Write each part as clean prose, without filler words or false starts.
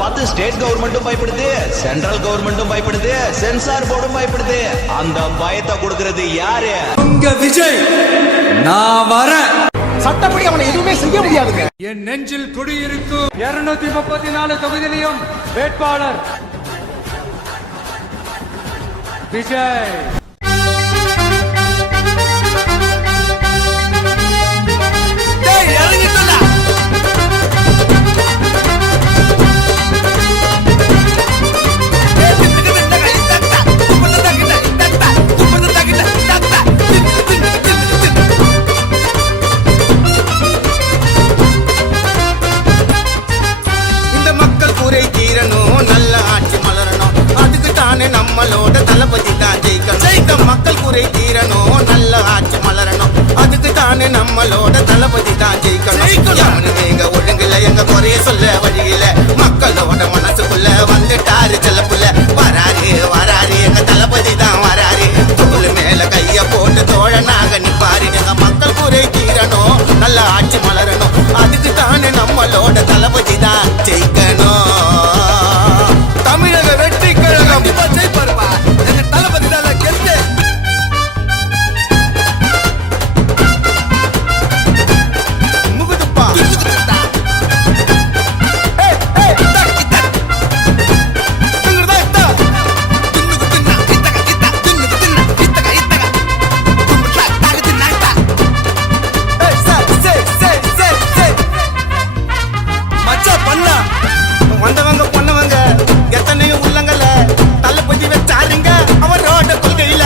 பார்த்து ஸ்டேட் கவர்மெண்ட்டும் பயப்படுது, சென்ட்ரல் கவர்மெண்ட்டும் பயப்படுது, சென்சார் போர்டும் பயப்படுது. அந்த பயத்தை கொடுக்கிறது யாரு? உங்க விஜய். நான் வரேன். சட்டப்படி அவனை எதுவுமே செய்ய முடியாதுங்க. என் நெஞ்சில் குடியிருக்கும் 234 தொகுதியிலும் வேட்பாளர் விஜய். நம்மளோட தளபதி தான் ஜெயிக்கணும். மக்கள் குறை தீரணும், நல்ல ஆட்சி மலரணும். அதுக்கு தானே நம்மளோட தளபதி தான் ஜெயிக்கணும். யாருமே ஒழுங்குல எங்க குறைய சொல்ல வழியில மக்களோட மனசுக்குள்ள வந்துட்டாரு செல்லப்புல. வராரு வராரு எங்க தளபதி தான் வராரு. தோல் மேல கைய போட்டு தோழனாக நிப்பாரு. எங்க மக்கள் குறை தீரணும், நல்ல ஆட்சி மலரணும். அதுக்கு தானே நம்மளோட தளபதி தான் ஜெயிக்கணும். தமிழக வெற்றி கழகம் ஜெயிப்பாருப்பா. எங்க தளபதி தான் கெத்து. முகுதுப்பா வந்தவங்க பொண்ணவங்க எத்தனையும் உள்ளங்கல தளபதி வச்சாருங்க அவரோட கொள்கையில.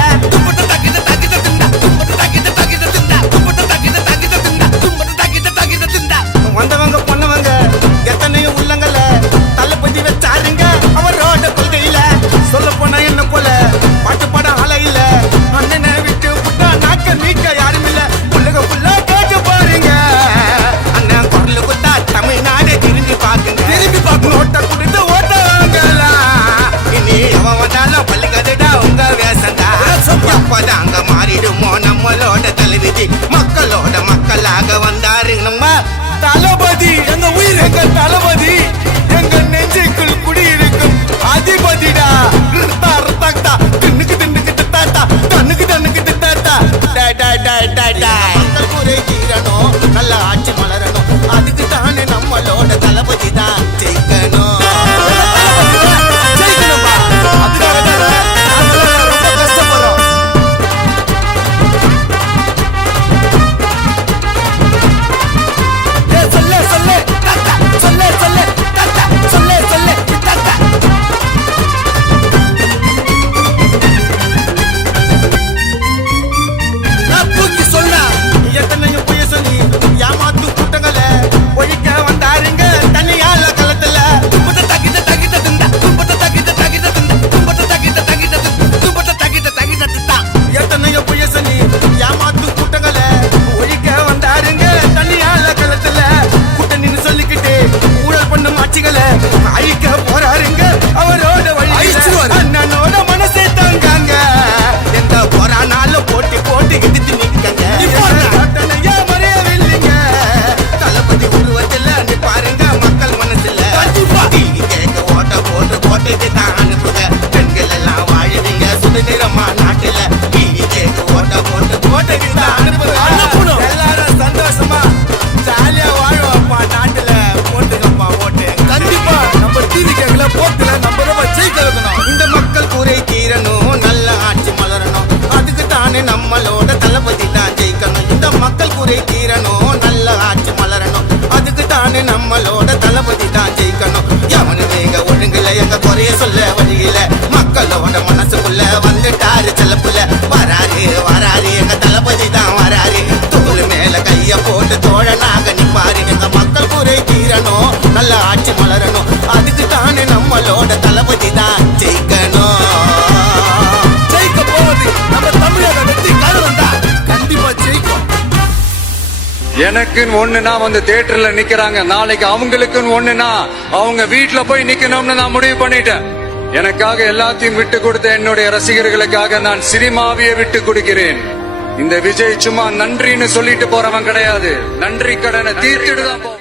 வந்தவங்க பொண்ணவங்க எத்தனையும் உள்ளங்கல தளபதி வச்சாருங்க அவரோட கொள்கையில. சொல்ல போனா என்ன போல பாட்டு படம் ஆள இல்ல. அண்ணனை விட்டு புட்டா நாக்க நீக்க யாரும் இல்ல. உலக புல்லா கேட்டு பாருங்க. அண்ணன் குரல் குத்தா தமிழ்நாடு திரும்பி பாக்குங்க. திரும்பி பார்க்கணும். ஓட்ட கொடுத்து ஓட்ட வாங்கலாம். இனி எவன் வந்தாலும் பள்ளிக்கதுடா உங்க வேசந்தா. எப்பதாங்க மாறிடுமோ நம்மளோட தலைவிதி. மக்களோட மக்களாக வந்தாரு நம்ம தளபதி. எங்க உயிர் எங்க தளபதி. எங்க நெஞ்சுக்குள் குடியிருக்கும் அதிபதிடா. நல்ல ஆட்சி மலரணும். அதுக்கு தானே நம்மளோட தளபதி தான் ஜெயிக்கணும். ஜெயிக்கணும்பா. அதுக்காக ரொம்ப கஷ்டப்படுறோம். சொல்ல சொல்ல சொல்ல சொல்ல சொல்ல சொல்ல நான் தூக்கி சொல்ல. எத்தனையும் புய சொல்லி ஏமாத்து கூட்டங்களை ஒழிக்க வந்தாருங்க தனியால களத்துல. எத்தனையோ புய சொல்லி ஏமாத்து கூட்டங்களை ஒழிக்க வந்தாருங்க தனியால களத்துல. கூட்டணின்னு சொல்லிக்கிட்டு ஊழல் பண்ணும் ஆட்சிகளை அழிக்க போறாருங்க அவரோட வழி. அண்ணனோட மனசை தாங்காங்க. எந்த போறானாலும் போட்டி போட்டு இடித்து நிற்காங்க. மறையவில்லைங்க தளபதி உருவத்தில் பாருங்க மக்கள் மனசுல. கேட்க ஓட்ட போட்டு போட்டுட்டு தான் அனுப்புங்க. பெண்கள் எல்லாம் வாழுவீங்க சுதந்திரமா நாட்டுல. கேட்க ஓட்ட போட்டு போட்டுட்டு தான் அனுப்புங்க. எல்லாரும் சந்தோஷமா ஜாலியா வாழ்வாப்பா நாட்டுல. போட்டுக்கப்பா ஓட்டு. கண்டிப்பா நம்ம டிவி கேட்கல போட்டுல நம்ம ரொம்ப ஜெயிக்கணும். இந்த மக்கள் குறை தீரணும், நல்ல ஆட்சி மலரணும். அதுக்கு தானே நம்மளோட தளபதி தான் ஜெயிக்கணும். இந்த மக்கள் குறை தீரணும், நல்ல ஆட்சி மலரணும். அதுக்கு தானே நம்மளோட தளபதி தான் ஜெயிக்கணும். எவனுமே ஒழுங்குல எங்க குறைய சொல்ல வழியில மக்களோட மனசுக்குள்ள வந்துட்டாரு செல்லப்புல. வராரு வராரு எங்க தளபதி தான் வராரு. தோல் மேல கைய போட்டு தோழனாக நிப்பாரு. எங்க மக்கள் குறை தீரணும், நல்ல ஆட்சி மலரணும். அதுக்கு தானே நம்மளோட தளபதி தான் ஜெயிக்கணும். ஜெயிக்க போவது நம்ம தமிழக வெற்றி கழகம் தான். கண்டிப்பா ஜெயிக்கும். எனக்குன்னு ஒண்ணுனா வந்து தியேட்டர்ல நிக்கிறாங்க, நாளைக்கு அவங்களுக்குன்னு ஒண்ணுனா அவங்க வீட்டுல போய் நிக்கணும்னு நான் முடிவு பண்ணிட்டேன். எனக்காக எல்லாத்தையும் விட்டு கொடுத்த என்னுடைய ரசிகர்களுக்காக நான் சினிமாவையே விட்டு கொடுக்கிறேன். இந்த விஜய் சும்மா நன்றின்னு சொல்லிட்டு போறவன் கிடையாது, நன்றி கடனை தீர்த்துட்டு தான் போ